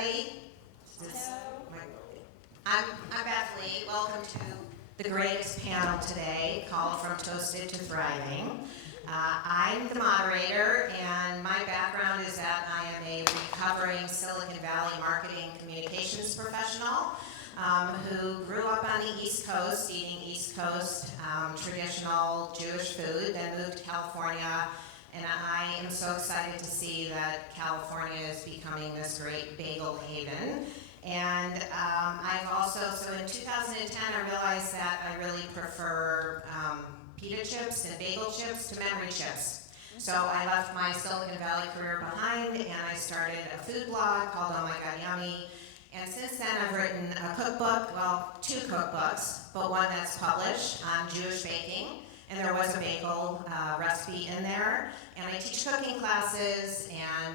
everybody. I'm Beth Lee. Welcome to the greatest panel today, called From Toasted to Thriving. I'm the moderator, and my background is that I am a recovering Silicon Valley marketing communications professional who grew up on the East Coast, eating East Coast traditional Jewish food, then moved to California. And I am so excited to see that California is becoming this great bagel haven. And I've also, so in 2010, I realized that I really prefer pita chips and bagel chips to memory chips. So I left my Silicon Valley career behind and I started a food blog called Oh My God Yummy. And since then I've written a cookbook, well, 2 cookbooks, but one that's published on Jewish baking. And there was a bagel recipe in there. And I teach cooking classes, and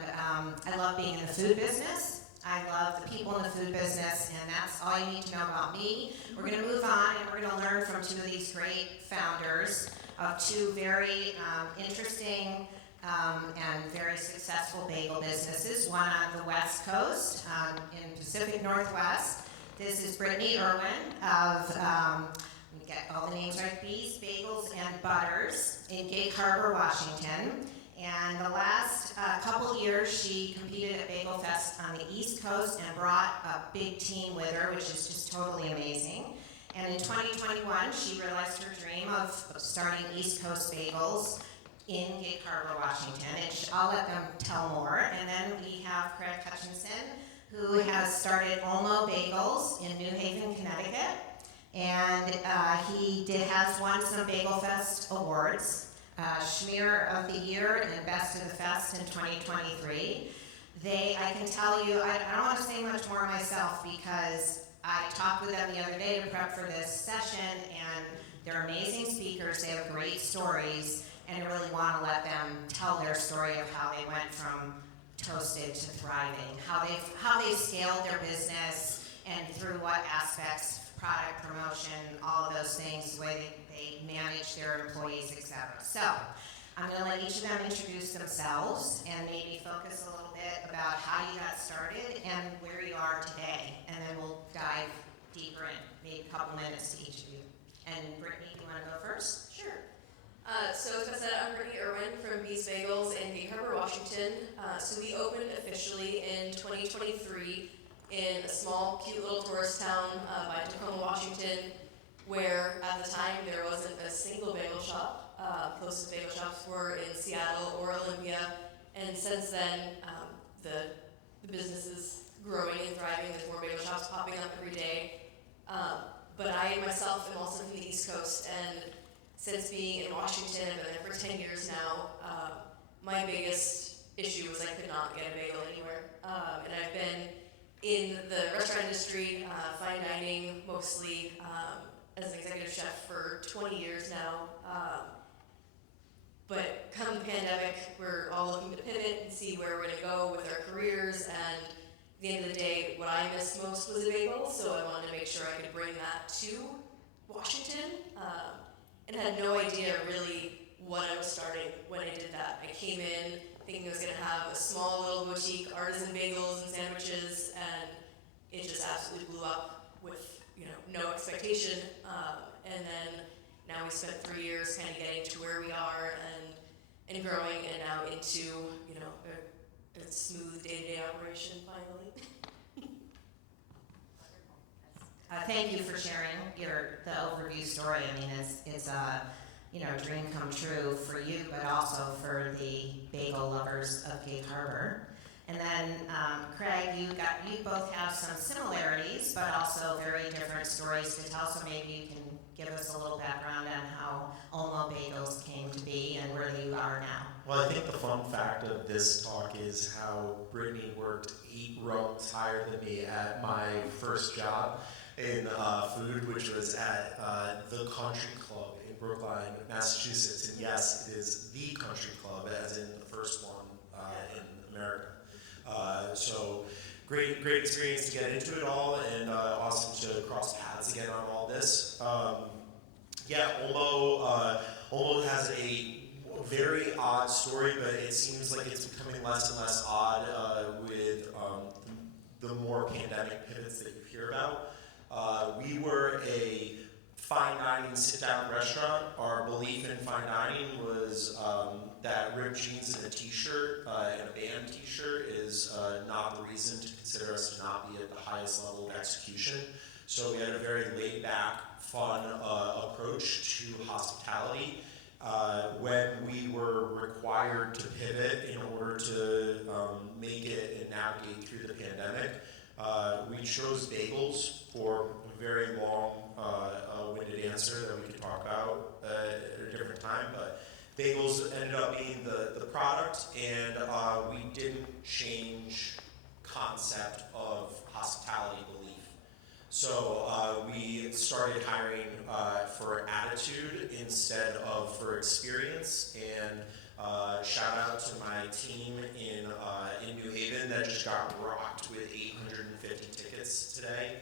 I love being in the food business. I love the people in the food business, and that's all you need to know about me. We're going to move on, and we're going to learn from 2 of these great founders of 2 very interesting and very successful bagel businesses, one on the West Coast in Pacific Northwest. This is Brittany Erwin of get all the names right, Bees, Bagels, and Butters in Gig Harbor, Washington. And the last couple years, she competed at BagelFest on the East Coast and brought a big team with her, which is just totally amazing. And in 2021, she realized her dream of starting East Coast Bagels in Gig Harbor, Washington. And I'll let them tell more. And then we have Craig Hutchinson, who has started Olmo Bagels in New Haven, Connecticut. And he has won some BagelFest awards, Schmear of the Year and Best of the Fest in 2023. I can tell you, I don't want to say much more myself because I talked with them the other day to prep for this session, and they're amazing speakers. They have great stories, and I really want to let them tell their story of how they went from toasted to thriving, how they've scaled their business, and through what aspects, product promotion, all of those things, the way they manage their employees, etc. So I'm going to let each of them introduce themselves and maybe focus a little bit about how you got started and where you are today. And then we'll dive deeper in, maybe a couple minutes to each of you. And Brittany, do you want to go first? Sure. So as I said, I'm Brittany Erwin from Bees Bagels in Gig Harbor, Washington. So we opened officially in 2023 in a small, cute little tourist town by Tacoma, Washington, where at the time there wasn't a single bagel shop. Closest bagel shops were in Seattle or Olympia, and since then the business is growing and thriving. There's more bagel shops popping up every day. But I myself am also from the East Coast, and since being in Washington, I've been there for 10 years now, my biggest issue was I could not get a bagel anywhere. And I've been in the restaurant industry, fine dining mostly, as an executive chef for 20 years now. But come the pandemic, we're all looking to pivot and see where we're going to go with our careers. And at the end of the day, what I missed most was a bagel, so I wanted to make sure I could bring that to Washington. And had no idea really what I was starting when I did that. I came in thinking I was going to have a small little boutique artisan bagels and sandwiches, and it just absolutely blew up with no expectation. And then now we spent 3 years kind of getting to where we are and growing, and now into a smooth day-to-day operation finally. Thank you for sharing the overview story. I mean, it's a dream come true for you, but also for the bagel lovers of Gig Harbor. And then, Craig, you both have some similarities, but also very different stories to tell. So maybe you can give us a little background on how Olmo Bagels came to be and where you are now. Well, I think the fun fact of this talk is how Brittany worked 8 rungs higher than me at my first job in food, which was at the Country Club in Brookline, Massachusetts. And yes, it is the Country Club, as in the first one in America. So great experience to get into it all, and awesome to cross paths again on all this. Olmo has a very odd story, but it seems like it's becoming less and less odd with the more pandemic pivots that you hear about. We were a fine dining sit-down restaurant. Our belief in fine dining was that ripped jeans and a t-shirt and a band t-shirt is not the reason to consider us to not be at the highest level of execution. So we had a very laid-back, fun approach to hospitality. When we were required to pivot in order to make it and navigate through the pandemic, we chose bagels for a very long-winded answer that we could talk about at a different time, but bagels ended up being the product, and we didn't change concept of hospitality belief. So we started hiring for attitude instead of for experience, and shout out to my team in New Haven that just got rocked with 850 tickets today.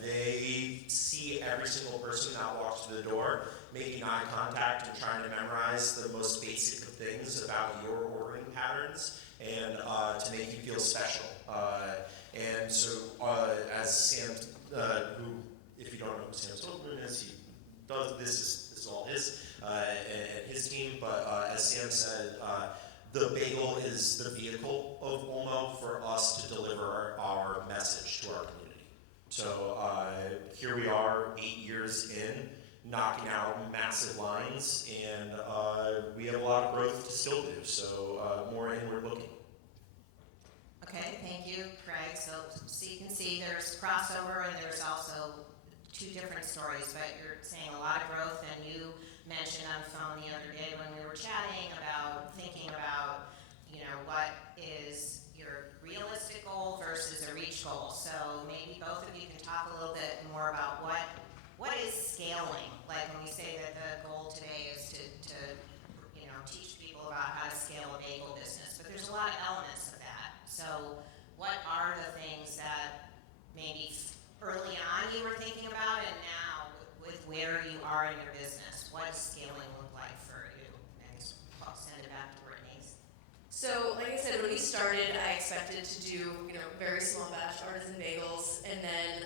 They see every single person that walks through the door, making eye contact and trying to memorize the most basic of things about your ordering patterns and to make you feel special. And so, as Sam, who, if you don't know who Sam Stoltman is, he does this is all his and his team. But as Sam said, the bagel is the vehicle of Olmo for us to deliver our message to our community. So here we are, 8 years in, knocking out massive lines, and we have a lot of growth to still do. So more inward looking. Okay, thank you, Craig. So you can see there's crossover and there's also two different stories, but you're saying a lot of growth, and you mentioned on the phone the other day when we were chatting about thinking about, what is your realistic goal versus a reach goal. So maybe both of you can talk a little bit more about what is scaling. Like when we say that the goal today is to teach people about how to scale a bagel business, but there's a lot of elements of that. So what are the things that maybe early on you were thinking about, and now with where you are in your business, what does scaling look like for you? And I'll send it back to Brittany. So, like I said, when we started, I expected to do, very small batch artisan bagels, and then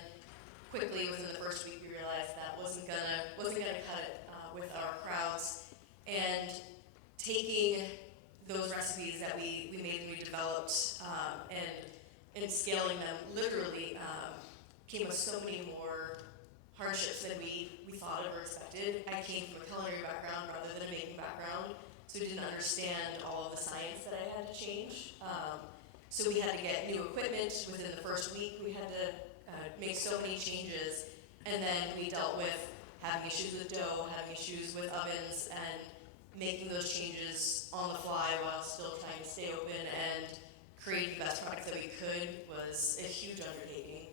quickly within the first week we realized that wasn't gonna cut it with our crowds. And taking those recipes that we made and we developed and scaling them literally came with so many more hardships than we thought or expected. I came from a culinary background rather than a baking background, so we didn't understand all of the science that I had to change. So we had to get new equipment within the first week. We had to make so many changes, and then we dealt with having issues with dough, having issues with ovens, and making those changes on the fly while still trying to stay open and create the best products that we could was a huge undertaking.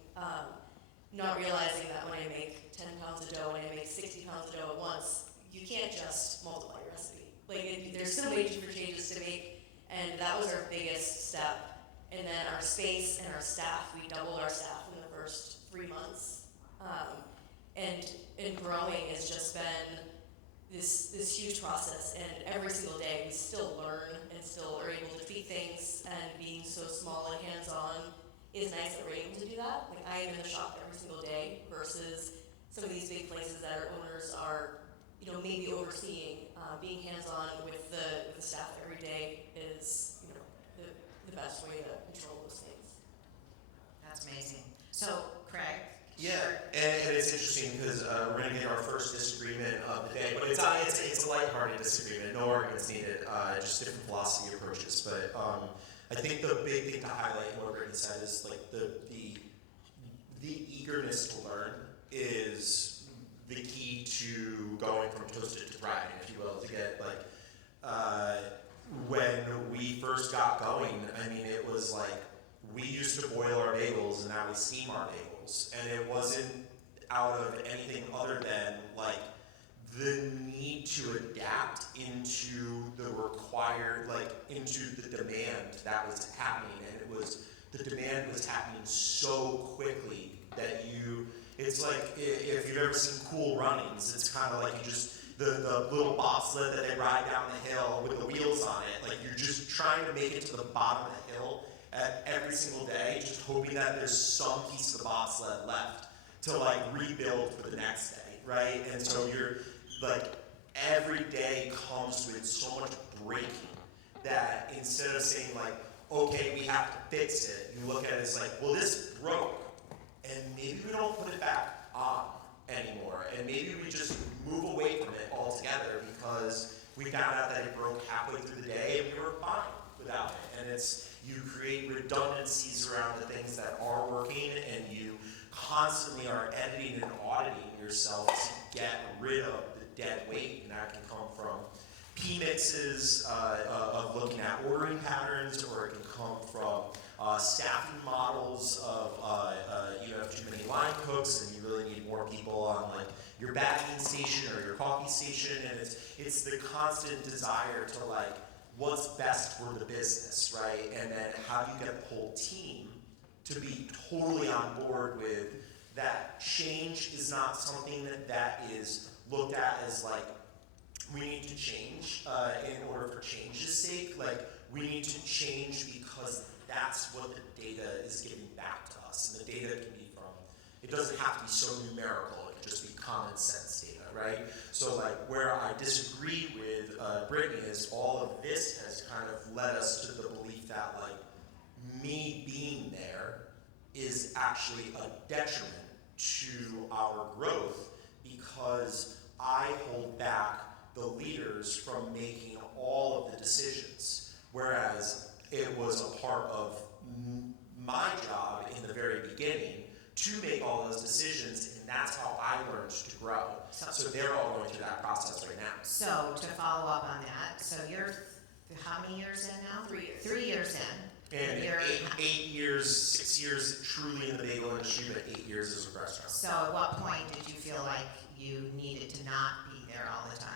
Not realizing that when I make 10 pounds of dough and I make 60 pounds of dough at once, you can't just multiply your recipe. There's so many different changes to make, and that was our biggest step. And then our space and our staff, we doubled our staff in the first 3 months. And growing has just been this huge process, and every single day we still learn and still are able to tweak things, and being so small and hands-on is nice that we're able to do that. I am in the shop every single day versus some of these big places that our owners are, maybe overseeing. Being hands-on with the staff every day is, the best way to control those things. That's amazing. So, Craig. Yeah, and it's interesting because we're going to get our first disagreement of the day, but it's a lighthearted disagreement. No arguments needed, just different philosophy approaches. But I think the big thing to highlight in what Brittany said is the eagerness to learn is the key to going from toasted to thriving, if you will. To get when we first got going, it was we used to boil our bagels and now we steam our bagels, and it wasn't out of anything other than the need to adapt into the required, into the demand that was happening, and the demand was happening so quickly that it's if you've ever seen Cool Runnings, it's kind of you just, the little bobsled that they ride down the hill with the wheels on it, you're just trying to make it to the bottom of the hill every single day, just hoping that there's some piece of the bobsled left to like rebuild for the next day, right? And so you're like, every day comes with so much breaking that instead of saying like, okay, we have to fix it, you look at it as like, well, this broke, and maybe we don't put it back on anymore, and maybe we just move away from it altogether because we found out that it broke halfway through the day and we were fine without it. And it's, you create redundancies around the things that are working, and you constantly are editing and auditing yourself to get rid of the dead weight, and that can come from P-mixes of looking at ordering patterns, or it can come from staffing models of you have too many line cooks and you really need more people on like your bagging station or your coffee station, and it's the constant desire to like, what's best for the business, right? And then how do you get the whole team to be totally on board with that? Change is not something that is looked at as like, we need to change in order for change's sake. Like, we need to change because that's what the data is giving back to us. And the data can be from, it doesn't have to be so numerical, it can just be common sense data, right? So like, where I disagree with Brittany is all of this has kind of led us to the belief that like, me being there is actually a detriment to our growth because I hold back the leaders from making all of the decisions, whereas it was a part of my job in the very beginning to make all those decisions, and that's how I learned to grow. So they're all going through that process right now. So to follow up on that, so you're how many years in now? 3 years. 3 years in. And you're, 8 years, 6 years truly in the bagel industry, but 8 years as a restaurant. so at what point did you feel like you needed to not be there all the time?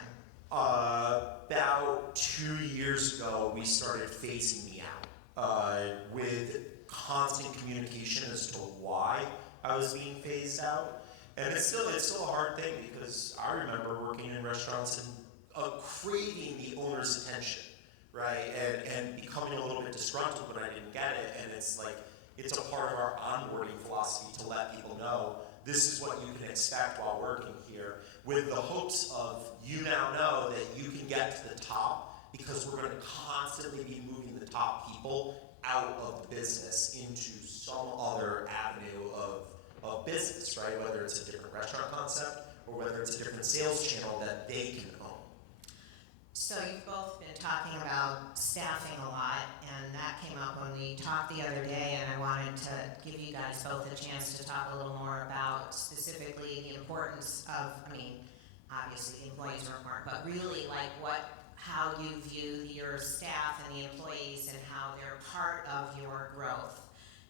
About 2 years ago, we started phasing me out with constant communication as to why I was being phased out. And it's still a hard thing because I remember working in restaurants and craving the owner's attention, right? And becoming a little bit disgruntled when I didn't get it. And it's like, it's a part of our onboarding philosophy to let people know this is what you can expect while working here, with the hopes of you now know that you can get to the top because we're going to constantly be moving the top people out of the business into some other avenue of business, right? Whether it's a different restaurant concept or whether it's a different sales channel that they can own. So you've both been talking about staffing a lot, and that came up when we talked the other day, and I wanted to give you guys both a chance to talk a little more about specifically the importance of, I mean, obviously the employees are important, but really like how you view your staff and the employees and how they're part of your growth.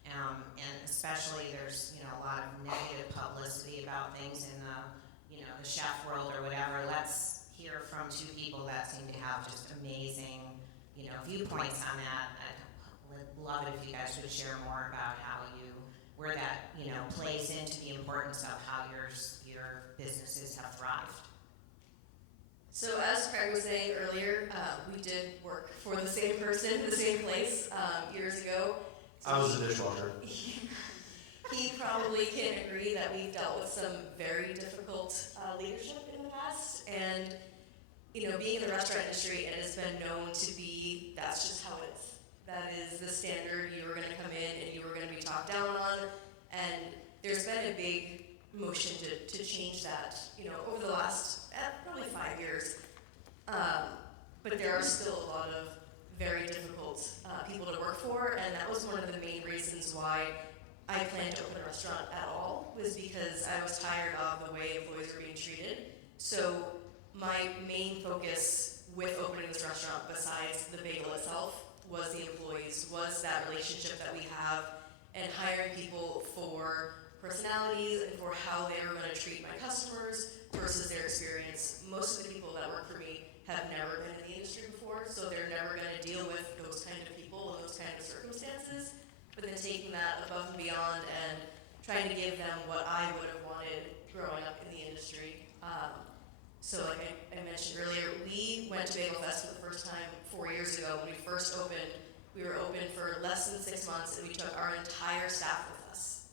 And especially there's, a lot of negative publicity about things in the chef world or whatever. Let's hear from two people that seem to have just amazing, viewpoints on that. I'd love it if you guys would share more about where that, plays into the importance of how your businesses have thrived. So as Craig was saying earlier, we did work for the same person, the same place years ago. So I was a dishwasher. He probably can agree that we've dealt with some very difficult leadership in the past, and being in the restaurant industry, it has been known to be, that's just how it is. That is the standard. You were going to come in and you were going to be talked down on, and there's been a big motion to change that, over the last probably 5 years. But there are still a lot of very difficult people to work for, and that was one of the main reasons why I planned to open a restaurant at all, was because I was tired of the way employees were being treated. So my main focus with opening this restaurant, besides the bagel itself, was the employees, was that relationship that we have, and hiring people for personalities and for how they were going to treat my customers versus their experience. Most of the people that work for me have never been in the industry before, so they're never going to deal with those kind of people and those kind of circumstances. But then taking that above and beyond and trying to give them what I would have wanted growing up in the industry. So like I mentioned earlier, we went to BagelFest for the first time 4 years ago when we first opened. We were open for less than 6 months, and we took our entire staff with us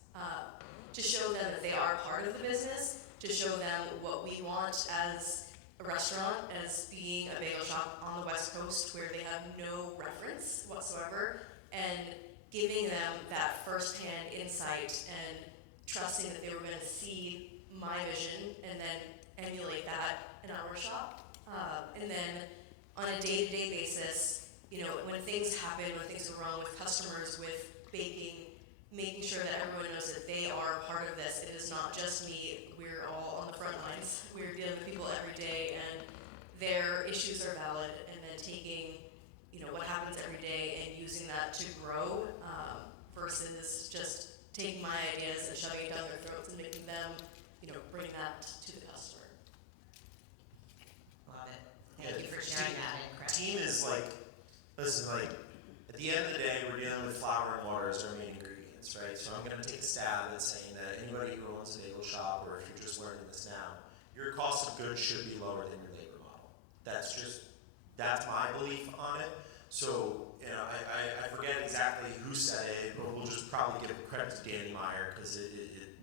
to show them that they are part of the business, to show them what we want as a restaurant, as being a bagel shop on the West Coast where they have no reference whatsoever, and giving them that firsthand insight and trusting that they were going to see my vision and then emulate that in our shop. And then on a day-to-day basis, you know, when things happen, when things go wrong with customers, with baking, making sure that everyone knows that they are part of this. It is not just me. We're all on the front lines. We're dealing with people every day, and their issues are valid, and then taking, you know, what happens every day and using that to grow versus just taking my ideas and shoving it down their throats and making them, you know, bring that to the customer. Love it. Thank you for sharing that. Team is like, listen, like, at the end of the day, we're dealing with flour and water as our main ingredients, right? So I'm going to take a stab at saying that anybody who owns a bagel shop, or if you're just learning this now, your cost of goods should be lower than your labor model. That's my belief on it. So, you know, I forget exactly who said it, but we'll just probably give credit to Danny Meyer, because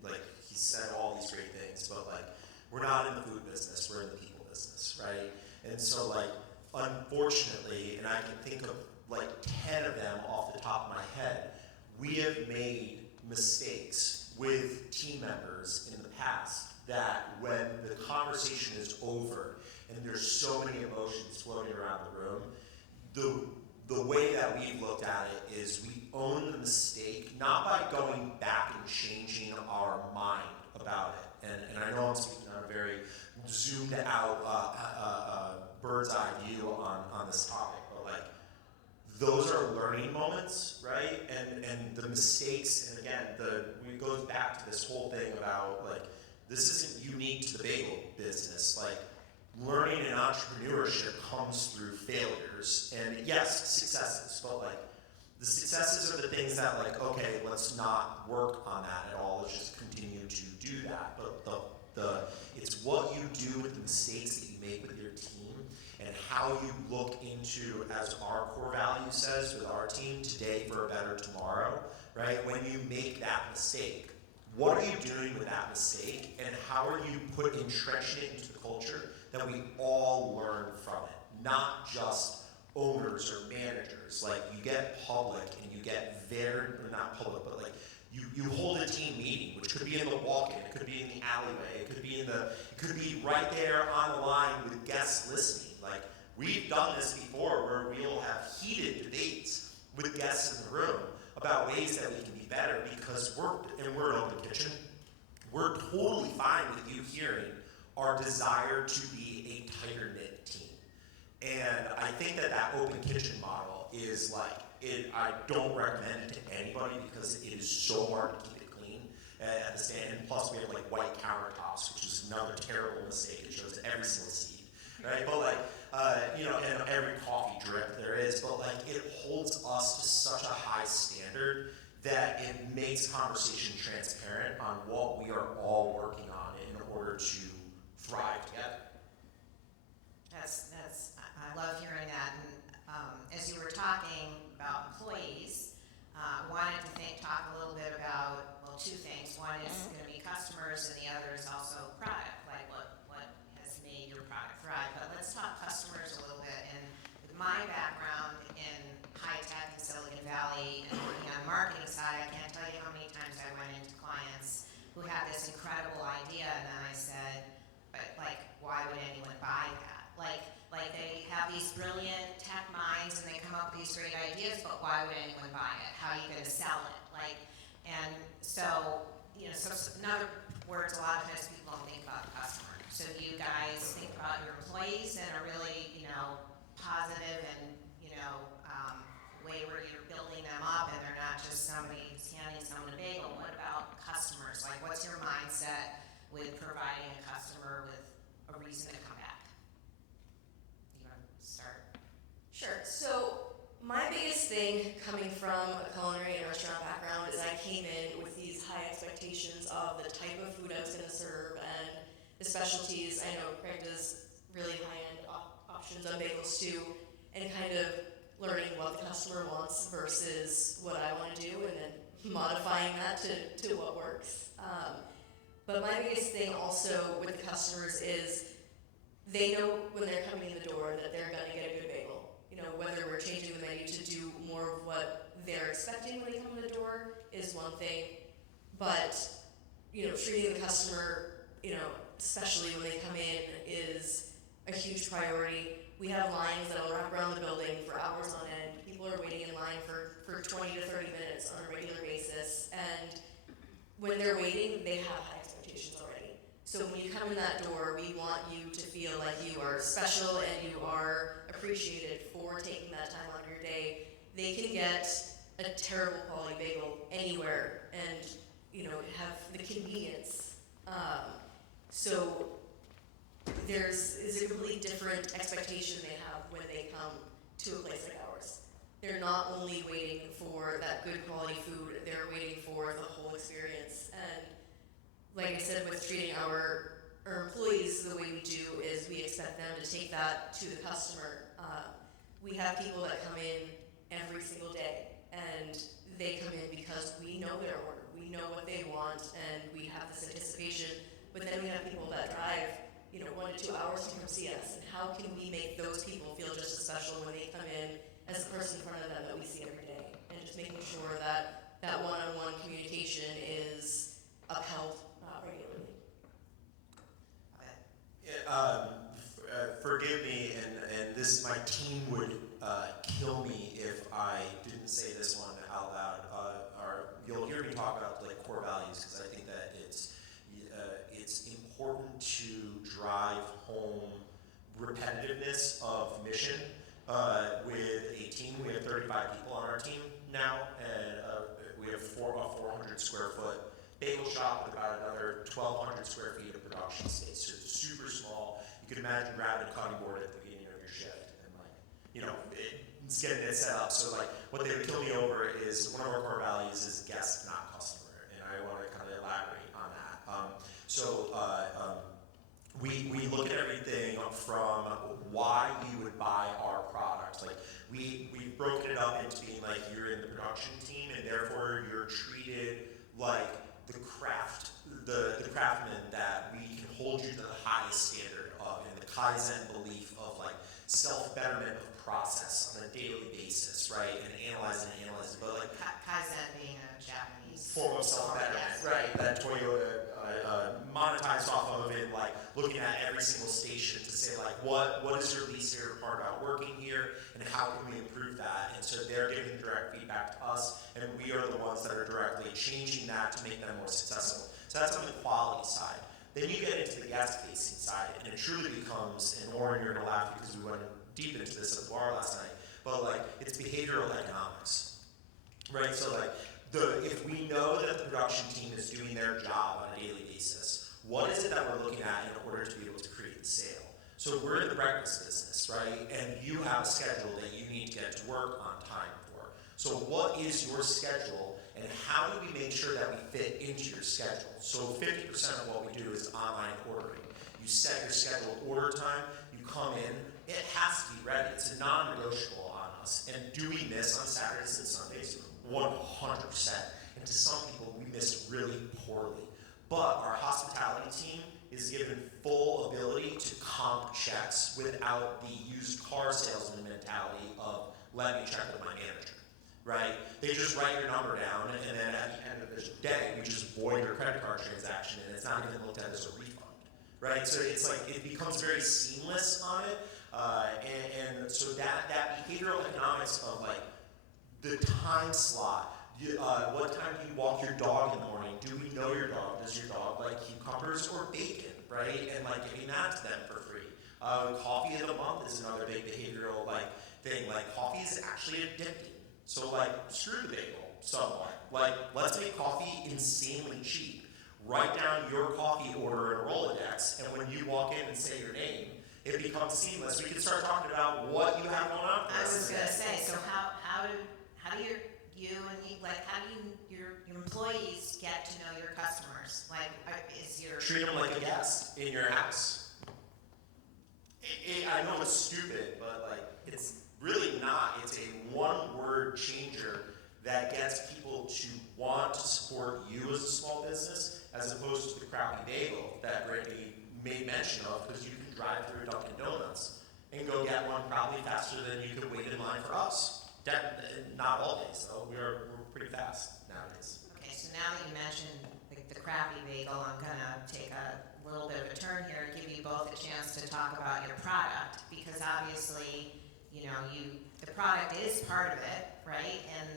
like, he said all these great things, but like, we're not in the food business, we're in the people business, right? And so, like, unfortunately, and I can think of like 10 of them off the top of my head, we have made mistakes with team members in the past that when the conversation is over and there's so many emotions floating around the room, the way that we've looked at it is we own the mistake, not by going back and changing our mind about it. And I know I'm speaking on a very zoomed out bird's eye view on this topic, but like, those are learning moments, right? And the mistakes, and again, it goes back to this whole thing about like, this isn't unique to the bagel business. Like, learning and entrepreneurship comes through failures, and yes, successes, but like, the successes are the things that like, okay, let's not work on that at all, let's just continue to do that. But it's what you do with the mistakes that you make with your team, and how you look into, as our core value says with our team, today for a better tomorrow, right? When you make that mistake, what are you doing with that mistake, and how are you entrenching it into the culture that we all learn from it, not just owners or managers. Like, you get public and you get or not public, but like, you hold a team meeting, which could be in the walk-in, it could be in the alleyway, it could be right there on the line with guests listening. Like, we've done this before, where we'll have heated debates with guests in the room about ways that we can be better, because we're an open kitchen. We're totally fine with you hearing our desire to be a tighter-knit team. And I think that open kitchen model is like, I don't recommend it to anybody, because it is so hard to keep it clean at the stand. And plus, we have like white countertops, which is another terrible mistake. It shows every single seed, right? But like, you know, and every coffee drip there is, but like, it holds us to such a high standard that it makes conversation transparent on what we are all working on in order to thrive together. I love hearing that. And as you were talking about employees, wanted to talk a little bit about, well, two things. One is going to be customers, and the other is also product, like what has made your product thrive. But let's talk customers a little bit. And with my background in high tech in Silicon Valley and working on the marketing side, I can't tell you how many times I went into clients who had this incredible idea, and then I said, but like, why would anyone buy that? Like they have these brilliant tech minds and they come up with these great ideas, but why would anyone buy it? How are you going to sell it? Like, and so, you know, so in other words, a lot of times people don't think about the customer. So you guys think about your employees in a really, you know, positive and, you know, way where you're building them up, and they're not just somebody who's handing someone a bagel. What about customers? Like, what's your mindset with providing a customer with a reason to come back? You want to start? Sure. So my biggest thing coming from a culinary and restaurant background is I came in with these high expectations of the type of food I was going to serve and the specialties. I know Craig does really high-end options on bagels too, and kind of learning what the customer wants versus what I want to do, and then modifying that to what works. But my biggest thing also with the customers is they know when they're coming in the door that they're going to get a good bagel. You know, whether we're changing the menu to do more of what they're expecting when they come in the door is one thing, but, you know, treating the customer, you know, especially when they come in, is a huge priority. We have lines that will wrap around the building for hours on end. People are waiting in line for 20 to 30 minutes on a regular basis, and when they're waiting, they have high expectations already. So when you come in that door, we want you to feel like you are special and you are appreciated for taking that time out of your day. They can get a terrible quality bagel anywhere and, you know, have the convenience. So is a completely different expectation they have when they come to a place like ours. They're not only waiting for that good quality food, they're waiting for the whole experience. And like I said, with treating our employees the way we do is we expect them to take that to the customer. We have people that come in every single day, and they come in because we know their order, we know what they want, and we have this anticipation. But then we have people that drive, you know, 1 to 2 hours to come see us, and how can we make those people feel just as special when they come in as the person in front of them that we see every day, and just making sure that that one-on-one communication is upheld regularly. Forgive me, and this, my team would kill me if I didn't say this one out loud. You'll hear me talk about like core values, because I think that it's important to drive home repetitiveness of mission. With a team, we have 35 people on our team now, and we have a 400 square foot bagel shop with about another 1,200 square feet of production space. So it's super small. You can imagine grabbing a cutting board at the beginning of your shift and, like, you know, it's getting it set up. So like what they would kill me over is one of our core values is guest, not customer, and I want to kind of elaborate on that. We look at everything from why you would buy our product. Like we've broken it up into being like you're in the production team, and therefore you're treated like the craftsman that we can hold you to the highest standard of, in the Kaizen belief of like self-betterment of process on a daily basis, right? And analyzing, but like Kaizen being a Japanese form of self-betterment, yes. right? That Toyota monetized off of it, like looking at every single station to say like, what is your least favorite part about working here, and how can we improve that? And so they're giving direct feedback to us, and we are the ones that are directly changing that to make them more successful. So that's on the quality side. Then you get into the guest-facing side, and it truly becomes, and Erwin, you're gonna laugh because we went deep into this at the bar last night, but like it's behavioral economics, right? So like if we know that the production team is doing their job on a daily basis, what is it that we're looking at in order to be able to create the sale? So we're in the breakfast business, right? And you have a schedule that you need to get to work on time for. So what is your schedule, and how do we make sure that we fit into your schedule? So 50% of what we do is online ordering. You set your scheduled order time, you come in, it has to be ready. It's a non-negotiable on us. And doing this on Saturdays and Sundays, 100%. And to some people, we miss really poorly. But our hospitality team is given full ability to comp checks without the used car salesman mentality of, let me check with my manager, right? They just write your number down, and then at the end of the day, we just void your credit card transaction, and it's not even looked at as a refund, right? So it's like, it becomes very seamless on it, and so that behavioral economics of like the time slot, what time do you walk your dog in the morning? Do we know your dog? Does your dog like cucumbers or bacon, right? And like giving that to them for free. Coffee of the month is another big behavioral like thing. Like coffee is actually addicting. So like screw the bagel somewhat. Like let's make coffee insanely cheap. Write down your coffee order in a Rolodex, and when you walk in and say your name, it becomes seamless. We can start talking about what you have going on. I was gonna say, so how do your employees get to know your customers? Like, treat them like a guest in your house. I know it's stupid, but like it's really not. It's a one-word changer that gets people to want to support you as a small business, as opposed to the crappy bagel that Brittany made mention of, because you can drive through Dunkin' Donuts and go get one probably faster than you could wait in line for us. Not all days, though. We're pretty fast nowadays. Okay, so now that you mentioned the crappy bagel, I'm gonna take a little bit of a turn here and give you both a chance to talk about your product, because obviously, you know, the product is part of it, right? And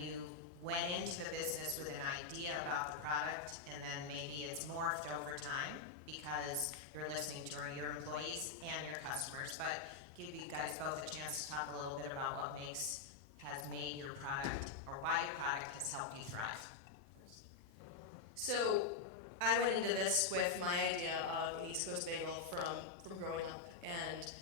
you went into the business with an idea about the product, and then maybe it's morphed over time because you're listening to your employees and your customers. But give you guys both a chance to talk a little bit about what has made your product, or why your product has helped you thrive. So I went into this with my idea of an East Coast bagel from growing up, and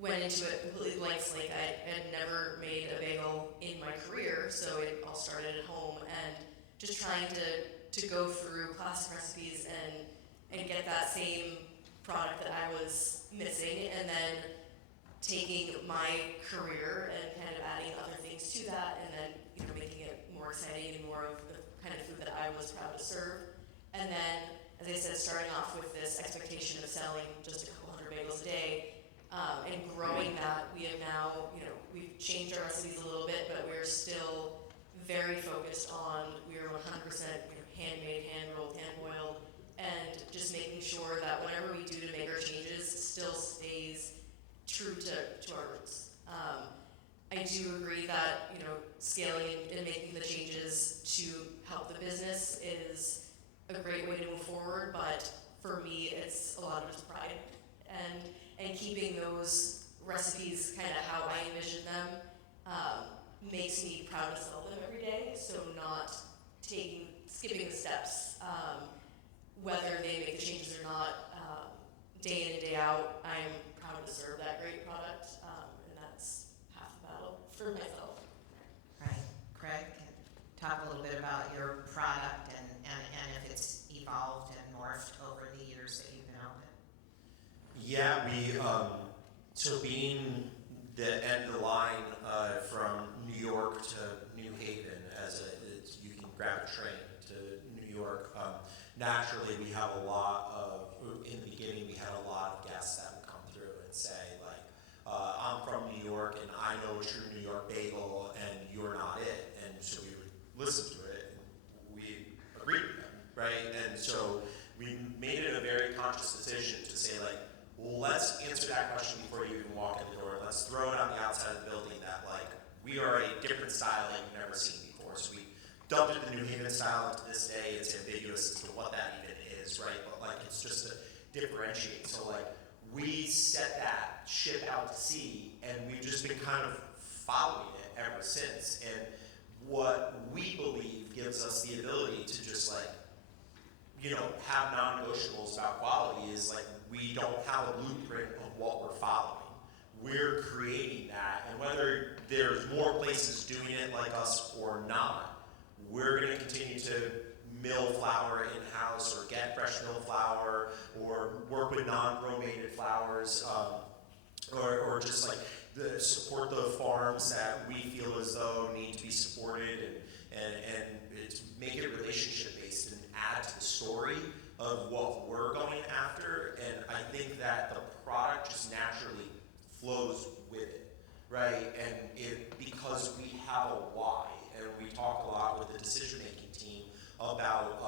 went into it completely blank slate. I had never made a bagel in my career, so it all started at home, and just trying to go through classic recipes and get that same product that I was missing, and then taking my career and kind of adding other things to that, and then, you know, making it more exciting and more of the kind of food that I was proud to serve. And then, as I said, starting off with this expectation of selling just a couple hundred bagels a day, and growing that, we have now, you know, we've changed our recipes a little bit, but we're still very focused on, we are 100% handmade, hand-rolled, hand-boiled, and just making sure that whenever we do to make our changes, it still stays true to our roots. I do agree that, you know, scaling and making the changes to help the business is a great way to move forward, but for me, it's a lot of just pride and keeping those recipes kind of how I envision them makes me proud to sell them every day. So not skipping the steps, whether they make the changes or not, day in and day out, I'm proud to serve that great product, and that's half the battle for myself. Right. Craig, talk a little bit about your product and if it's evolved and morphed over the years that you've been open. Yeah, so being the end of the line from New York to New Haven, you can grab a train to New York. Naturally, we have in the beginning, we had a lot of guests that would come through and say, like, I'm from New York and I know a true New York bagel and you're not it. And so we would listen to it and we agreed with them, right? And so we made it a very conscious decision to say, like, let's answer that question before you even walk in the door. Let's throw it on the outside of the building that, like, we are a different style that you've never seen before. So we dubbed it the New Haven style, and to this day it's ambiguous as to what that even is, right? But, like, it's just to differentiate. So, like, we set that ship out to sea, and we've just been kind of following it ever since. And what we believe gives us the ability to just, like, you know, have non-negotiables about quality is, like, we don't have a blueprint of what we're following. We're creating that, and whether there's more places doing it like us or not, we're going to continue to mill flour in-house or get fresh mill flour or work with non-bromated flours, or just, like, support the farms that we feel as though need to be supported, and make it relationship based and add to the story of what we're going after. And I think that the product just naturally flows with it, right? And because we have a why, and we talk a lot with the decision-making team about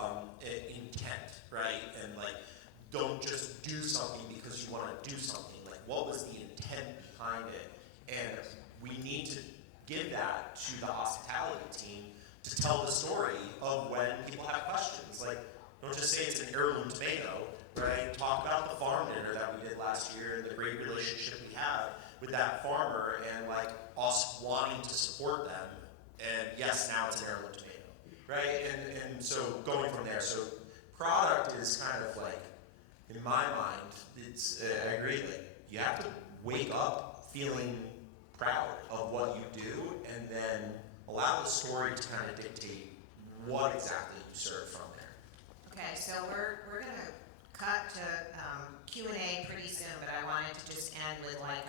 intent, right? And, like, don't just do something because you want to do something. Like, what was the intent behind it? And we need to give that to the hospitality team to tell the story of when people have questions. Like, don't just say it's an heirloom tomato, right? Talk about the farm dinner that we did last year and the great relationship we have with that farmer, and, like, us wanting to support them. And yes, now it's an heirloom tomato, right? And so going from there, so product is kind of like, in my mind, it's I agree. Like, you have to wake up feeling proud of what you do, and then allow the story to kind of dictate what exactly you serve from there. Okay, so we're gonna cut to Q&A pretty soon, but I wanted to just end with, like,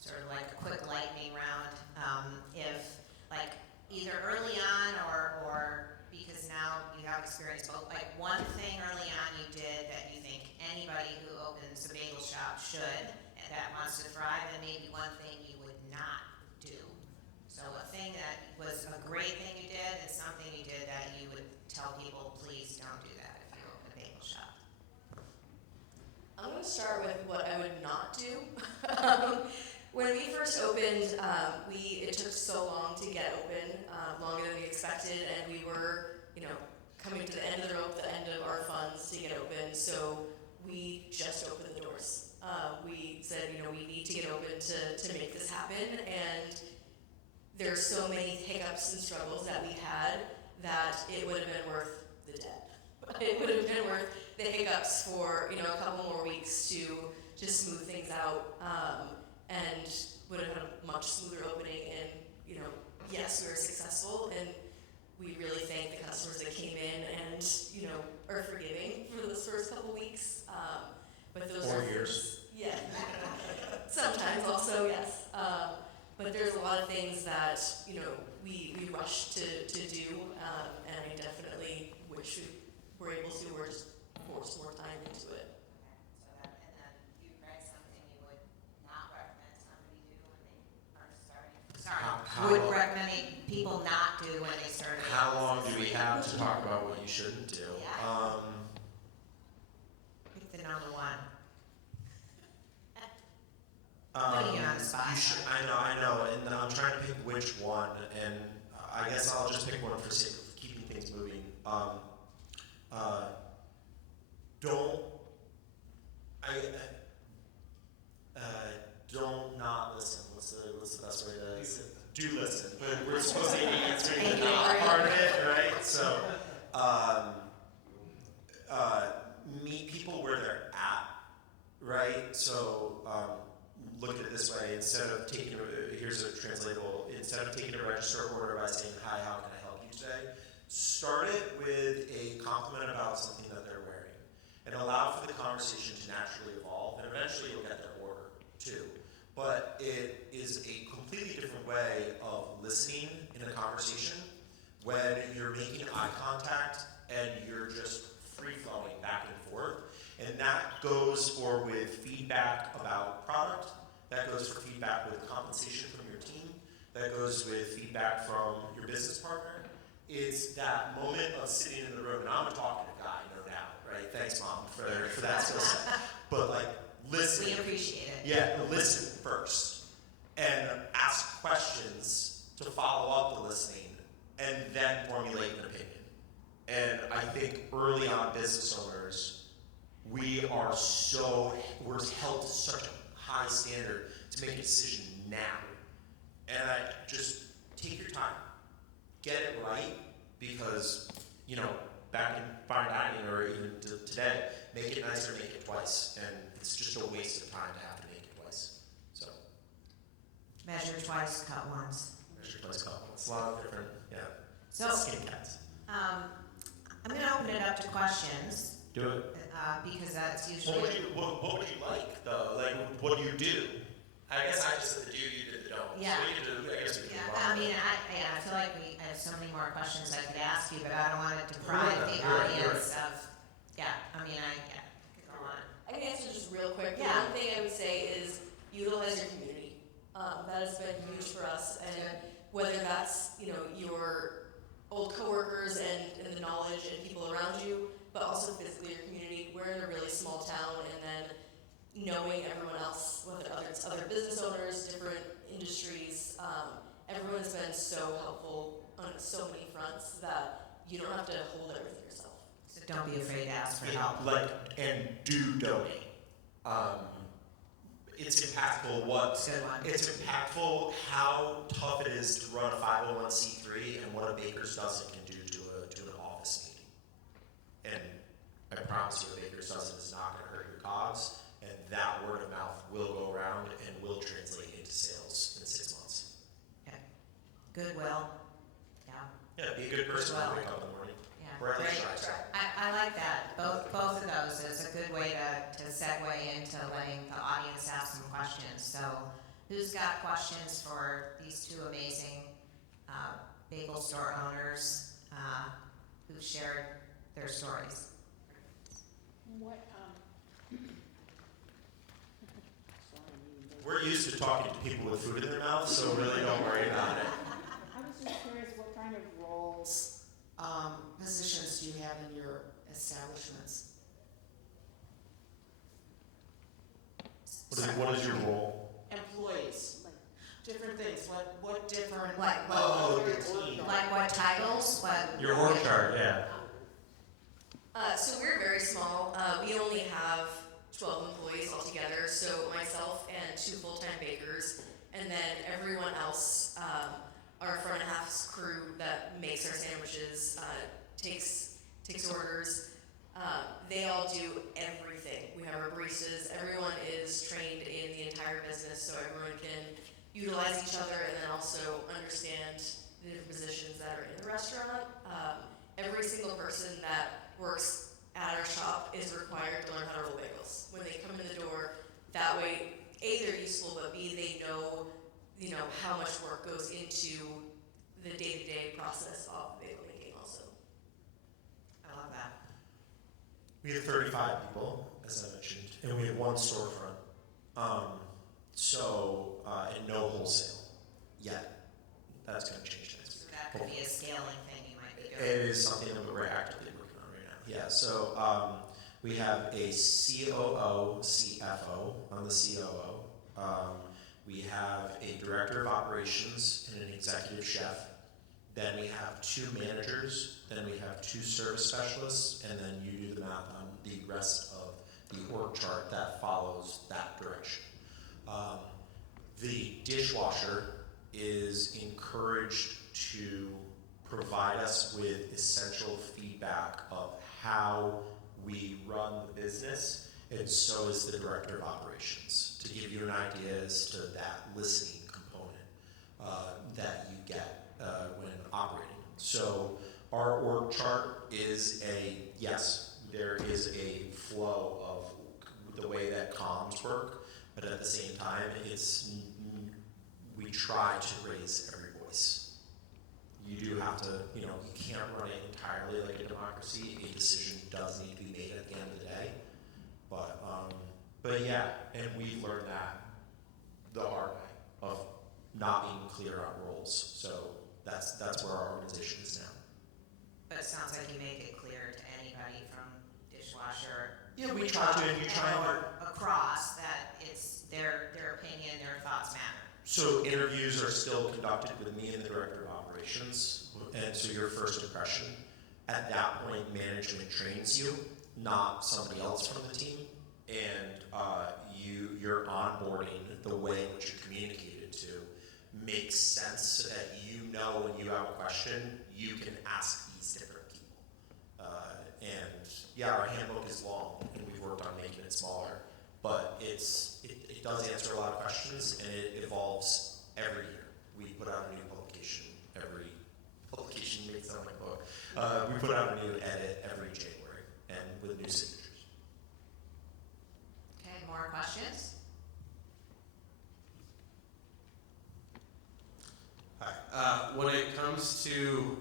sort of like a quick lightning round. If like either early on or because now you have experience, but like one thing early on you did that you think anybody who opens a bagel shop should and that wants to thrive, and maybe one thing you would not do. So a thing that was a great thing you did and something you did that you would tell people, please don't do that if you open a bagel shop. I'm going to start with what I would not do. When we first opened, it took so long to get open, longer than we expected, and we were, coming to the end of the rope, the end of our funds to get open. So we just opened the doors. We said, we need to get open to make this happen, and there's so many hiccups and struggles that we had that it would have been worth the debt. It would have been worth the hiccups for a couple more weeks to just smooth things out, and would have had a much smoother opening. And yes, we were successful, and we really thank the customers that came in and are forgiving for those first couple weeks. But those 4 years. Yeah, sometimes also yes. But there's a lot of things that we rushed to do, and I definitely wish we were able to, or just force more time into it. Okay, so that, and then you write something you would not recommend somebody do when they are starting. How- Would recommend people not do when they start. How long do we have to talk about what you shouldn't do? Yeah. Pick the number one. Putting you on the spot. I know, and I'm trying to pick which one, and I guess I'll just pick one for sake of keeping things moving. Don't not listen. What's the best way to say it? Do listen, but we're supposed to be answering the not part of it, right? So, meet people where they're at, right? So, look at it this way: instead of taking here's a translatable. Instead of taking a register order by saying, "Hi, how can I help you today?" Start it with a compliment about something that they're wearing, and allow for the conversation to naturally evolve. And eventually, you'll get their order too. But it is a completely different way of listening in a conversation when you're making eye contact and you're just free-flowing back and forth. And that goes for with feedback about product, that goes for feedback with compensation from your team, that goes with feedback from your business partner. It's that moment of sitting in the room, and I'm a talkative guy, no doubt, right? Thanks, Mom, for that skill set. But like, listen. We appreciate it. Yeah, listen first and ask questions to follow up the listening and then formulate an opinion. And I think early on business owners, we're held to such a high standard to make a decision now. And I just take your time, get it right, because back in fine dining or even today, make it nice or make it twice, and it's just a waste of time to have to make it twice. So Measure twice, cut once. measure twice, cut once. A lot of different, So skin cats. I'm going to open it up to questions Do it. because that's usually. What would you like though? Like, what do you do? I guess I just did the do, you did the don't. Yeah. So we can do. I guess we can. Yeah, move on. I mean, I feel like I have so many more questions I could ask you, but I don't want to deprive the You're right. audience of. Yeah, I mean, I could go on. I can answer just real quick. Yeah. The one thing I would say is utilize your community. That has been huge for us, and whether that's your old coworkers and the knowledge and people around you, but also physically your community. We're in a really small town, and then knowing everyone else, whether it's other business owners, different industries, everyone has been so helpful on so many fronts that you don't have to hold everything yourself. So don't be afraid to ask for Yeah, help. and do donate. It's impactful Good one. it's impactful how tough it is to run a 501c3 and what a baker's dozen can do to an office meeting. And I promise you, a baker's dozen is not going to hurt your COGS, and that word of mouth will go around and will translate into sales in 6 months. Okay. Goodwill. Yeah. Yeah, be a good person when you wake up in the morning. Yeah. Or at least Great. try. I like that. Both of those is a good way to segue into letting the audience ask some questions. So Who's got questions for these two amazing bagel store owners who shared their stories? What, We're used to talking to people with food in their mouth, so really don't worry about it. I was just curious, what kind of roles, positions do you have in your establishments? What is your role? Employees, like, different things, what different? Like what? Oh, the team. Like what titles? What? Your org chart, yeah. So we're very small. We only have 12 employees altogether, so myself and 2 full-time bakers, and then everyone else, our front of house crew that makes our sandwiches, takes orders. They all do everything. We have our baristas. Everyone is trained in the entire business, so everyone can utilize each other and then also understand the different positions that are in the restaurant. Every single person that works at our shop is required to learn how to roll bagels. When they come in the door, that way, A, they're useful, but B, they know, how much work goes into the day-to-day process of bagel making also. I love that. We have 35 people, as I mentioned, and we have 1 storefront. And no wholesale yet. That's going to change things. So that could be a scaling thing you might be It doing. is something that we're actively working on right now. Yeah, so we have a COO, CFO. I'm the COO. We have a director of operations and an executive chef. Then we have 2 managers. Then we have 2 service specialists. And then you do the math on the rest of the org chart that follows that direction. The dishwasher is encouraged to provide us with essential feedback of how we run the business, and so is the director of operations, to give you an idea as to that listening component that you get when operating. So our org chart is yes, there is a flow of the way that comms work, but at the same time, we try to raise every voice. You do have to, you can't run it entirely like a democracy. A decision does need to be made at the end of the day. But yeah, and we've learned that the hard way of not being clear on roles. So that's where our organization is now. But it sounds like you make it clear to anybody from dishwasher. Yeah, we try to, and you try or across that it's their opinion, their thoughts matter. So interviews are still conducted with me and the director of operations, and so your first impression. At that point, management trains you, not somebody else from the team, and your onboarding, the way in which you're communicated to, makes sense so that you know when you have a question, you can ask these different people. And yeah, our handbook is long, and we've worked on making it smaller, but it does answer a lot of questions, and it evolves every year. We put out a new publication every publication makes sound like a book. We put out a new edit every January, and with new signatures. Okay, more questions? Hi. When it comes to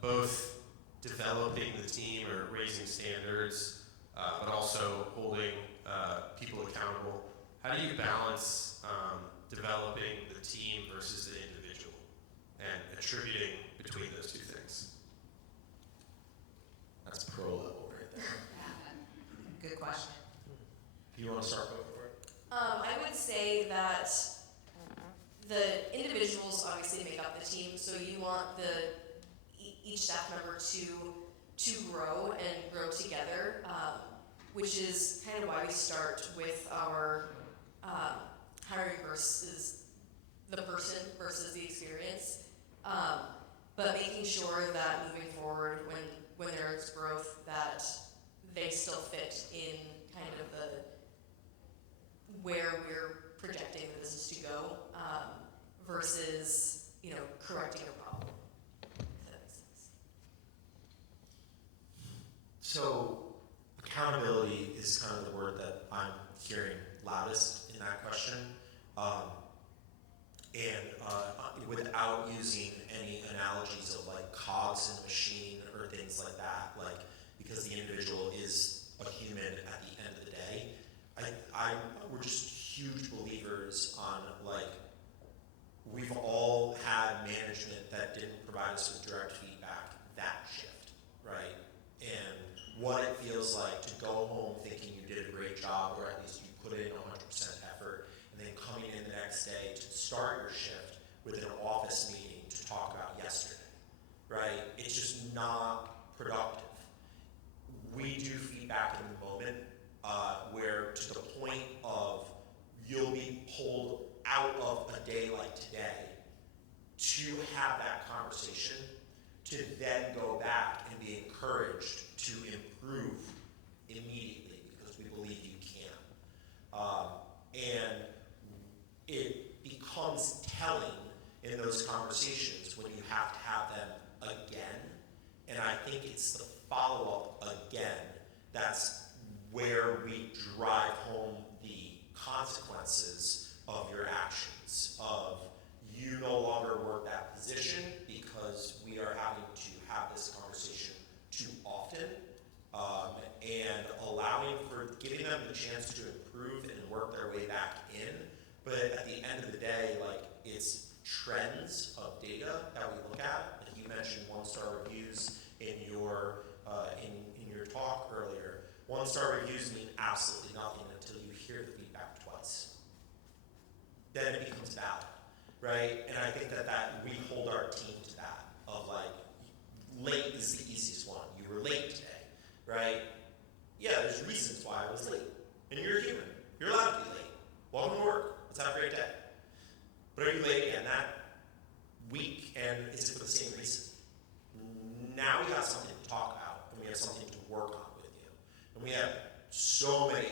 both developing the team or raising standards, but also holding people accountable, how do you balance developing the team versus the individual and attributing between those 2 things? That's pro level right there. Good question. Do you want to start going for it? I would say that the individuals obviously make up the team, so you want each staff member to grow and grow together, which is kind of why we start with our hiring versus the person versus the experience, but making sure that moving forward when there's growth that they still fit in kind of where we're projecting the business to go, versus correcting a problem, if that makes sense. So accountability is kind of the word that I'm hearing loudest in that question. things like that, like, because the individual is a human at the end of the day. We're just huge believers on, like, we've all had management that didn't provide us with direct feedback that shift, right? And what it feels like to go home thinking you did a great job, or at least you put in 100% effort, and then coming in the next day to start your shift with an office meeting to talk about yesterday, right? It's just not productive. We do feedback in the moment, where to the point of you'll be pulled out of a day like today to have that conversation, to then go back and be encouraged to improve immediately because we believe you can. And it becomes telling in those conversations when you have to have them again. And I think it's the follow-up again that's where we drive home the consequences of your actions, of you no longer work that position because we are having to have this conversation too often, and giving them the chance to improve and work their way back in. But at the end of the day, like, it's trends of data that we look at. Like you mentioned 1-star reviews in your talk earlier. 1-star reviews mean absolutely nothing until you hear the feedback twice. Then it becomes valid, right? And I think that we hold our team to that, of like, late is the easiest one. You were late today, right? Yeah, there's reasons why I was late. And you're human. You're allowed to be late. Welcome to work. Let's have a great day. But are you late again that week, and is it for the same reason? Now we have something to talk about, and we have something to work on with you. And we have so many,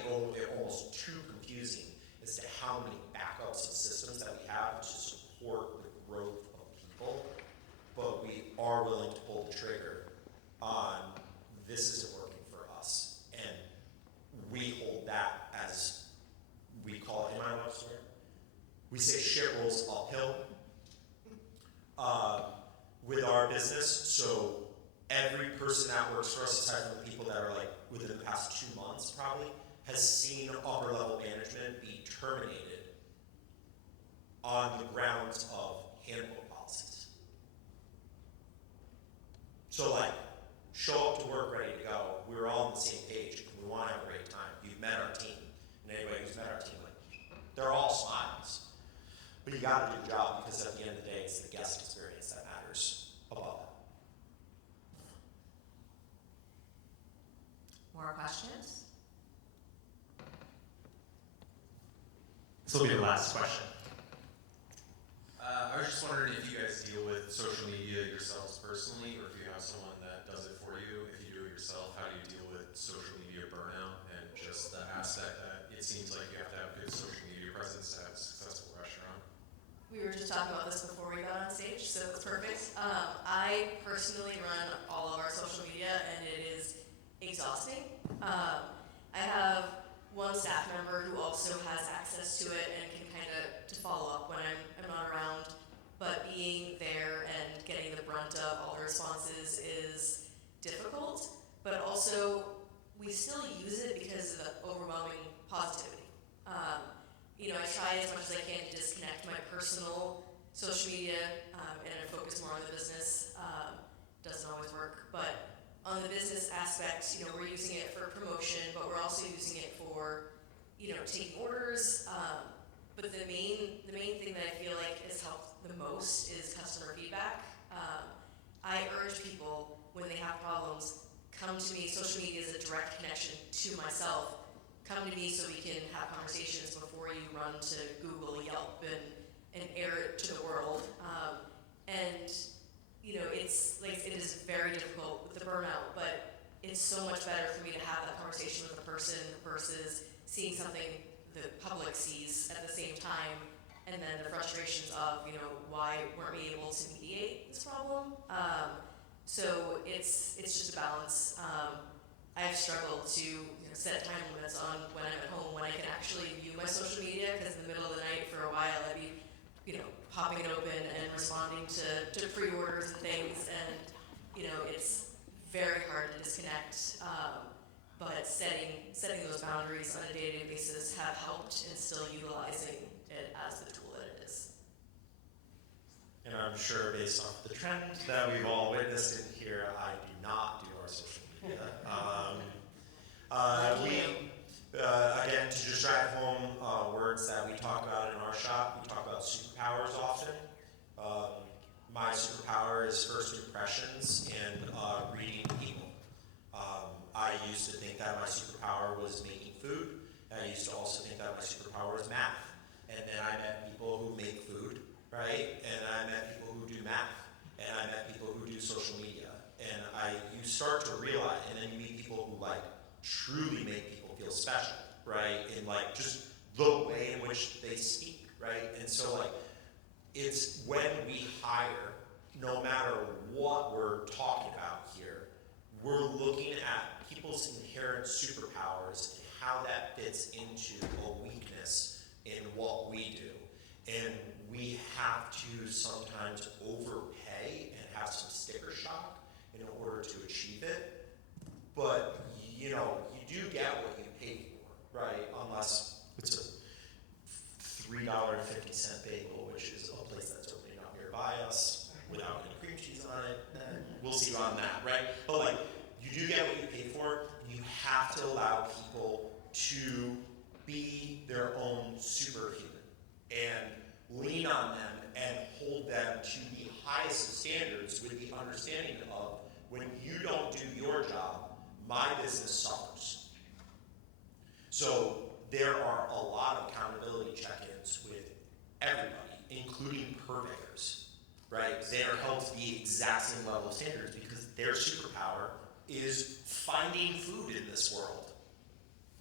almost too confusing as to how many backups of systems that we have to support the growth of people. But we are willing to pull the trigger on this isn't working for us. And we hold that as, we call it, in my life story, we say shit rolls uphill with our business. So every person that works for us, aside from the people that are like within the past 2 months probably, has seen upper level management be terminated on the grounds of handbook policies. So like, show up to work ready to go. We were all on the same page. We want to have a great time. You've met our team. And anybody who's met our team, like, they're all smiles. But you got to do the job, because at the end of the day, it's the guest experience that matters above that. More questions? This will be the last question. I was just wondering if you guys deal with social media yourselves personally, or if you have someone that does it for you. If you do it yourself, how do you deal with social media burnout and just the aspect that it seems like you have to have good social media presence to have a successful restaurant? We were just talking about this before we got on stage, so it's perfect. I personally run all of our social media, and it is exhausting. I have one staff member who also has access to it and can kind of to follow up when I'm not around. But being there and getting the brunt of all the responses is difficult. But also, we still use it because of the overwhelming positivity. I try as much as I can to disconnect my personal social media and focus more on the business. Doesn't always work, but on the business aspect, we're using it for promotion, but we're also using it for, taking orders. But the main thing that I feel like has helped the most is customer feedback. I urge people, when they have problems, come to me. Social media is a direct connection to myself. Come to me so we can have conversations before you run to Google, Yelp, and air it to the world. It's like, it is very difficult with the burnout, but it's so much better for me to have that conversation with the person versus seeing something the public sees at the same time, and then the frustrations of, why weren't we able to mediate this problem? So it's just a balance. I've struggled to set time limits on when I'm at home, when I can actually view my social media, because in the middle of the night for a while I'd be, popping it open and responding to pre-orders and things, and it's very disconnect, but setting those boundaries on a day-to-day basis have helped in still utilizing it as the tool that it is. And I'm sure based off the trend that we've all witnessed in here, I do not do our social media. Again, to just drive home words that we talk about in our shop, we talk about superpowers often. My superpower is first impressions and reading people. I used to think that my superpower was making food. I used to also think that my superpower was math. And then I met people who make food, right? And I met people who do math. And I met people who do social media. And you start to realize, and then you meet people who like truly make people feel special, right? In like just the way in which they speak, right? And so like, it's when we hire, no matter what we're talking about here, we're looking at people's inherent superpowers and how that fits into a weakness in what we do. And we have to sometimes overpay and have some sticker shock in order to achieve it. But, you know, you do get what you pay for, right? Unless it's a $3.50 bagel, which is a place that's opening up nearby us without any cream cheese on it. We'll see on that, right? But like, you do get what you pay for. You have to allow people to be their own superhuman and lean on them and hold them to the highest of standards with the understanding of when you don't do your job, my business suffers. So there are a lot of accountability check-ins with everybody, including purveyors, right? They are held to the exact same level of standards because their superpower is finding food in this world.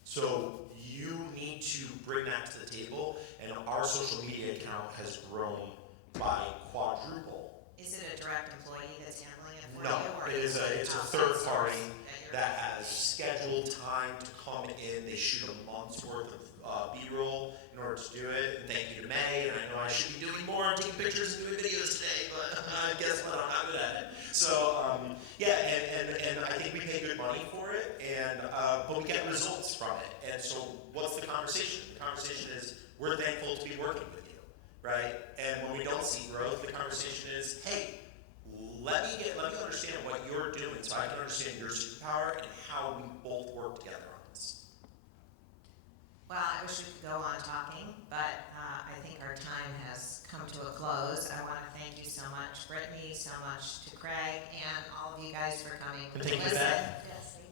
So you need to bring that to the table, and our social media account has grown by quadruple. Is it a direct employee that's handling it for No, you? Or it's a outsourced third party that that has scheduled time to come in. They shoot a month's worth of B-roll in order to do it. And thank you to May. And I know I should be doing more, taking pictures and doing videos today, but guess what? I'm not good at it. So yeah, and I think we pay good money for it, and but we get results from it. And so what's the conversation? The conversation is we're thankful to be working with you, right? And when we don't see growth, the conversation is, hey, let me understand what you're doing so I can understand your superpower and how we both work together on this. Well, I wish we could go on talking, but I think our time has come to a close. I want to thank you so much, Brittany, so much to Craig, and all of you guys for coming. And thank you, Listen. Beth. Yes, thank